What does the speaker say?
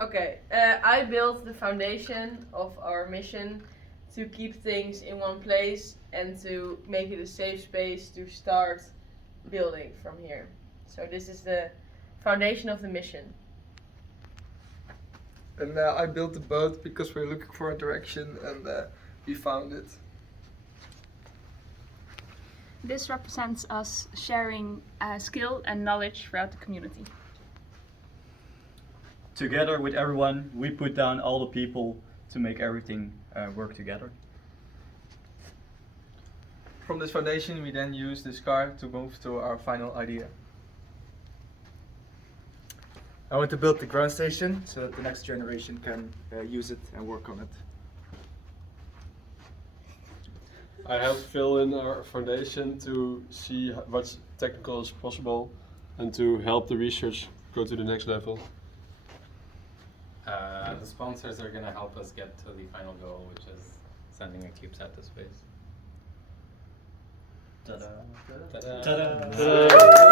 Okay, I built the foundation of our mission to keep things in one place and to make it a safe space to start building from here. So this is the foundation of the mission. And I built the boat because we're looking for a direction, and we found it. This represents us sharing skill and knowledge throughout the community. Together with everyone, we put down all the people to make everything work together. From this foundation, we then use this car to move to our final idea. I want to build the ground station so that the next generation can use it and work on it. I helped fill in our foundation to see what's technical is possible and to help the research go to the next level. The sponsors are going to help us get to the final goal, which is sending a CubeSat to space. Ta-da! Ta-da! Ta-da! Ta-da!